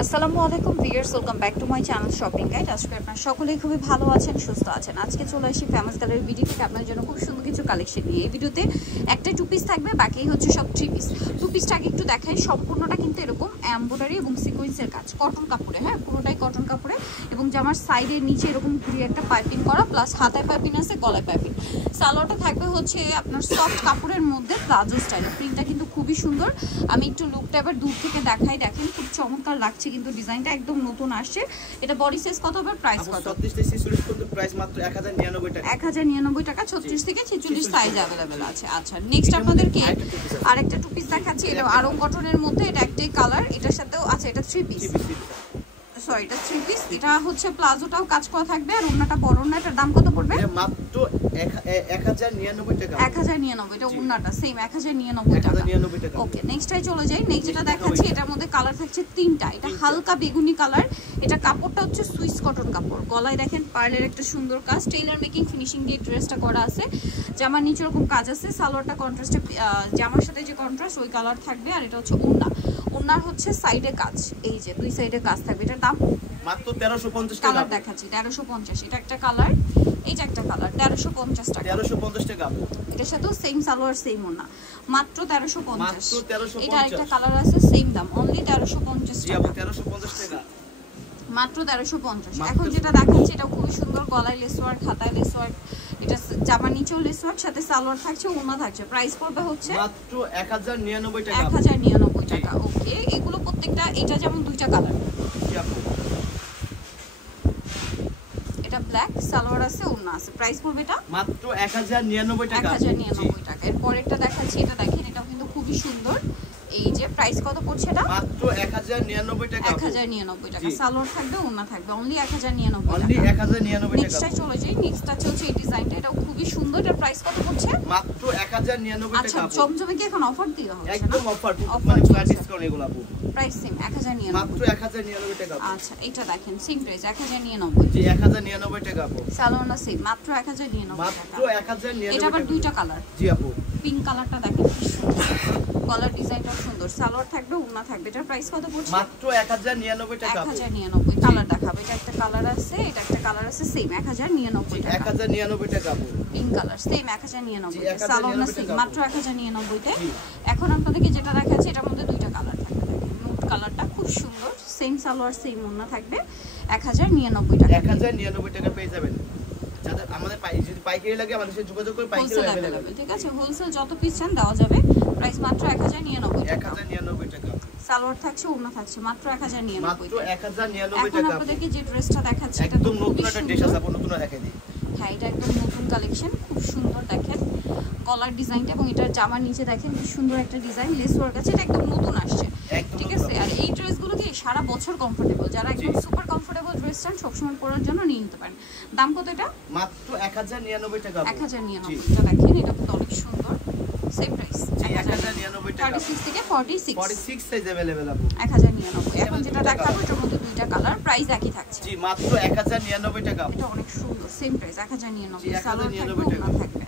আসসালামু আলাইকুম viewers, welcome back to my channel shopping guide. আজকে আপনারা সকলেই খুবই ভালো আছেন, সুস্থ আছেন। আজকে চলে আসি ফেমাস গ্যালারি ভিডিও থেকে আপনার জন্য খুব সুন্দর কিছু কালেকশন নিয়ে। এই ভিডিওতে একটা টু পিস থাকবে, বাকি হচ্ছে সব থ্রি পিস। টু পিসটা আগে একটু দেখাই। সম্পূর্ণটা কিন্তু এরকম এমব্রয়ডারি এবং সিকোয়েন্সের কাজ, কটন কাপড়ে, হ্যাঁ পুরোটাই কটন কাপড়ে। এবং জামার সাইডে নিচে এরকম ঘুরিয়ে একটা পাইপিং করা, প্লাস হাতায় পাইপিং আছে, গলায় পাইপিং। সালোয়ারটা থাকবে হচ্ছে আপনার সফট কাপড়ের মধ্যে প্লাজো স্টাইল। প্রিন্টটা কিন্তু খুবই সুন্দর। আমি একটু লুকটা এবার দূর থেকে দেখাই, দেখেন খুব চমৎকার লাগছে কিন্তু ডিজাইনটা একদম নতুন আসছে। এটা বডি সাইজ কত হবে, প্রাইস কত? 36 থেকে 46 পর্যন্ত প্রাইস মাত্র 1099 টাকা। 1099 টাকা, 36 থেকে 46 সাইজ अवेलेबल আছে। আচ্ছা, নেক্সট আপনাদেরকে আরেকটা টু পিস দেখাচ্ছি। এটা আরং কটনের মধ্যে, এটা একটাই কালার, এটার সাথেও আছে। এটা থ্রি পিস, সরি এটা থ্রি পিস। এটা হচ্ছে প্লাজোটাও কাজ করা থাকবে আর ওন্নাটা বড় না। এটার দাম কত পড়বে? এটা মাত্র 1099 টাকা। 1099। এটা ওন্নাটা সেম 1099 টাকা। ওকে, নেক্সটটাই চলে যাই। নেক্সট যেটা দেখাচ্ছি এটার মধ্যে কালার থাকছে তিনটা। এটা হালকা বেগুনি কালার। এটা কাপড়টা হচ্ছে সুইস কটন কাপড়। গলায় দেখেন পার্লের একটা সুন্দর কাজ, টেইলার মেকিং ফিনিশিং দিয়ে ড্রেসটা করা আছে। জামার নিচে এরকম কাজ আছে। সালোয়ারটা কন্ট্রাস্টে, জামার সাথে যে কন্ট্রাস্ট ওই কালার থাকবে। আর এটা হচ্ছে ওন্না। ওন্নার হচ্ছে সাইডে কাজ, এই যে দুই সাইডে কাজ থাকবে। এটার দাম মাত্র 1350 টাকা। কালার দেখাচ্ছি 1350। এটা একটা কালার, এইটা একটা কালার, 1350 টাকা। 1350 টাকা। এটার সাথেও সেম সালোয়ার সেম ওন্না, মাত্র 1350। মাত্র 1350। এটা একটা কালার আছে, সেম দাম, অনলি 1350 জি টাকা। আপু 1350 টাকা, মাত্র 1350। এখন যেটা দেখাচ্ছি এটা খুবই সুন্দর, গলায় লেস ওয়ার্ক, হাতায় লেস ওয়ার্ক। এটা জামার নিচেও লেস ওয়ার্ক, সাথে সালোয়ার থাকছে, ওন্না থাকছে। প্রাইস পড়বে হচ্ছে মাত্র 1099 টাকা। 1099 টাকা। ওকে, এগুলো প্রত্যেকটা, এটা যেমন দুইটা কালার। জি আপু, এটা ব্ল্যাক, সালোয়ার আছে, ওন্না আছে। প্রাইস পড়বে এটা মাত্র 1099 টাকা। 1099 টাকা। এরপর একটা দেখাচ্ছি, এটা দেখেন, এটা কিন্তু খুবই সুন্দর। এই যে প্রাইস কত পড়ছে এটা? মাত্র 1099 টাকা। 1099 টাকা। সালোয়ার থাকবে, ওন্না থাকবে, অনলি 1099 টাকা। অনলি 1099 টাকা। নেক্সটটা চলে যাই। নেক্সটটা হচ্ছে এই ডিজাইনটা, এটাও খুবই সুন্দর। এটার প্রাইস কত পড়ছে? মাত্র 1099 টাকা। আচ্ছা, জমজমে কি এখন অফার দেওয়া হচ্ছে? একদম অফার, মানে ফ্ল্যাট ডিসকাউন্ট এগুলো আপু। Price same 1099। মাত্র 1099 টাকা। আচ্ছা, এটা দেখেন সেম প্রাইস 1099। জি 1099 টাকা আপু। সালোয়ার না সেম, মাত্র 1099 টাকা। মাত্র 1099 এটা আবার দুইটা কালার। জি আপু, পিঙ্ক কালারটা দেখেন কি সুন্দর, কালার ডিজাইনটাও সুন্দর। সালোয়ার থাকবে, ওন্না থাকবে। এটার প্রাইস কত পড়ছে? মাত্র 1099 টাকা। 1099। কালার দেখাবে, এটা একটা কালার আছে, এটা একটা কালার আছে, সেম 1099 টাকা। 1099 টাকা আপু। Pink colour same 1099। জি, সালোয়ার না সেম, মাত্র 1099 তে। এখন আপনাদেরকে যেটা দেখাচ্ছি এটার মধ্যে দুইটা কালার থাকবে। দেখেন নুট কালারটা খুব সুন্দর, সেম সালোয়ার সেম ওন্না থাকবে, 1099 টাকা। 1099 টাকা পেয়ে যাবেন। যাদের আমাদের যদি পাইকারি লাগে আমাদের সাথে যোগাযোগ করে পাইকারি अवेलेबल। ঠিক আছে, হোলসেল যত পিস চান দেওয়া যাবে। প্রাইস মাত্র 1099 টাকা। 1099 টাকা। সালোয়ার থাকছে, ওন্না থাকছে, মাত্র 1099 মাত্র 1099 এখন টাকা। আপনাদেরকে যে ড্রেসটা দেখাচ্ছি এটা একদম খুবই নতুন একটা ড্রেস সুন্দর। আছে আপু, নতুন দেখাই দিই। হ্যাঁ, এটা একদম নতুন কালেকশন, খুব সুন্দর। দেখেন কলার ডিজাইনটা, এবং এটার জামার নিচে দেখেন কি সুন্দর একটা ডিজাইন, লেস ওয়ার্ক আছে। এটা একদম নতুন আসছে, ঠিক আছে। আর এই ড্রেসগুলো কি সারা বছর কমফোর্টেবল, যারা একদম সুপার কমফোর্টেবল ড্রেস চান সবসময় পরার জন্য নিয়ে নিতে পারেন। দাম কত এটা? মাত্র 1099 টাকা। 1099। এটা দেখেন, এটা কিন্তু অনেক সুন্দর, সেম প্রাইস 1099 টাকা। 36 থেকে 46 46 সাইজ अवेलेबल আপু। 1099। এখন যেটা দেখাবো এটার মধ্যে দুইটা কালার, প্রাইস একই থাকছে। জি মাত্র 1099 টাকা। এটা অনেক সুন্দর, সেম প্রাইস 1099। 1099 সালোয়ার থাকবে, ওন্না থাকবে।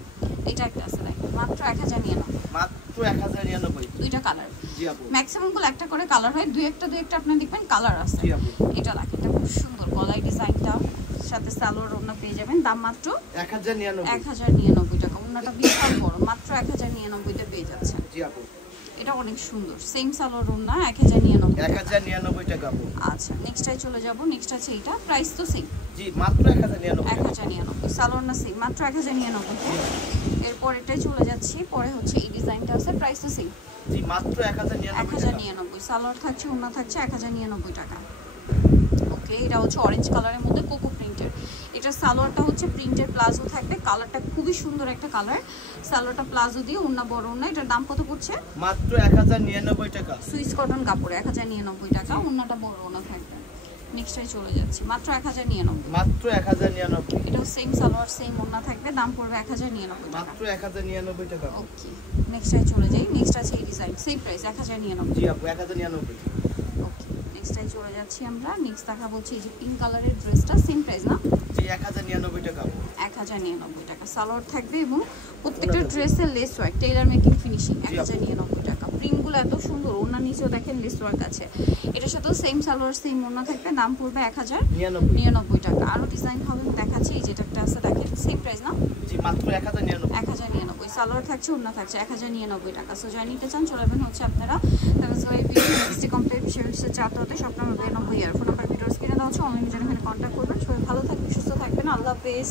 এটা একটা আছে দেখেন, মাত্র 1099। মাত্র 1099। দুইটা কালার, জি আপু। ম্যাক্সিমাম গুলো একটা করে কালার হয়, দুই একটা আপনি দেখবেন কালার আছে। জি আপু। এটা দেখেন, এটা খুব সুন্দর, গলায় ডিজাইনটা, সাথে সালোয়ার ওন্না পেয়ে যাবেন। দাম মাত্র 1099 টাকা। ওন্নাটা বিশাল বড়, মাত্র 1099 তে পেয়ে যাচ্ছেন। জি আপু। এটা অনেক সুন্দর, সেম সালোয়ার ওন্না, 1099 টাকা। 1099 টাকা আপু। আচ্ছা, নেক্সটটাই চলে যাব। নেক্সট আছে এটা, প্রাইস তো সেম জি মাত্র 1099 টাকা। 1099। সালোয়ার না সেম, মাত্র 1099 তে। এরপর এটাই চলে যাচ্ছি, পরে হচ্ছে এই ডিজাইনটা আছে, প্রাইস তো সেম জি মাত্র 1099 টাকা। 1099। সালোয়ার থাকছে, ওন্না থাকছে, 1099 টাকা। ওকে, এটা হচ্ছে অরেঞ্জ কালারের মধ্যে কোকো প্রিন্টের। এটা সালোয়ারটা হচ্ছে প্রিন্টের, প্লাজো থাকবে। কালারটা খুবই সুন্দর একটা কালার। সালোয়ারটা প্লাজো দিয়ে, ওন্না বড় ওন্না। এটার দাম কত পড়ছে? মাত্র 1099 টাকা। সুইস কটন কাপড়ে 1099 টাকা। ওন্নাটা বড় ওন্না থাকবে। নেক্সটটাই চলে যাচ্ছি, মাত্র 1099। মাত্র 1099। এটাও সেম সালোয়ার সেম ওন্না থাকবে, দাম পড়বে 1099 টাকা। মাত্র 1099 টাকা। ওকে, নেক্সটটাই চলে যাই। নেক্সট আছে এই ডিজাইন, সেম প্রাইস 1099। জি আপু 1099। ওকে, নেক্সটটাই চলে যাচ্ছি আমরা। নেক্সট দেখা বলছি এই যে পিঙ্ক কালারের ড্রেসটা, সেম প্রাইস না? জি 1099 টাকা। 1099 টাকা সালোয়ার থাকবে এবং প্রত্যেকটা ড্রেসের less work, Taylor making finishing. 1099 টাকা। প্রিন্টগুলো এত সুন্দর, ওনার নিচেও দেখেন লেস ওয়ার্ক আছে। এটার সাথেও সেম সালোয়ার সেম ওনা থাকবে, দাম পড়বে 1099 টাকা। আরো ডিজাইন হবে দেখাচ্ছি, এই যেটা একটা আছে দেখেন, সেম প্রাইস না? জি মাত্র 1099। সালোয়ার থাকছে, ওনা থাকছে 1099 টাকা। সো যাই নিতে চান চলে যাবেন হচ্ছে আপনারা ভিডিও কমপ্লিট বিষয় হচ্ছে 4 সব নাম্বার 92 ফোন নাম্বার ভিডিওস কিনে দেওয়া হচ্ছে, অনলাইনে জন্য এখানে কন্ট্যাক্ট করবেন। সবাই ভালো থাকবেন, সুস্থ থাকবেন, আল্লাহ হাফেজ।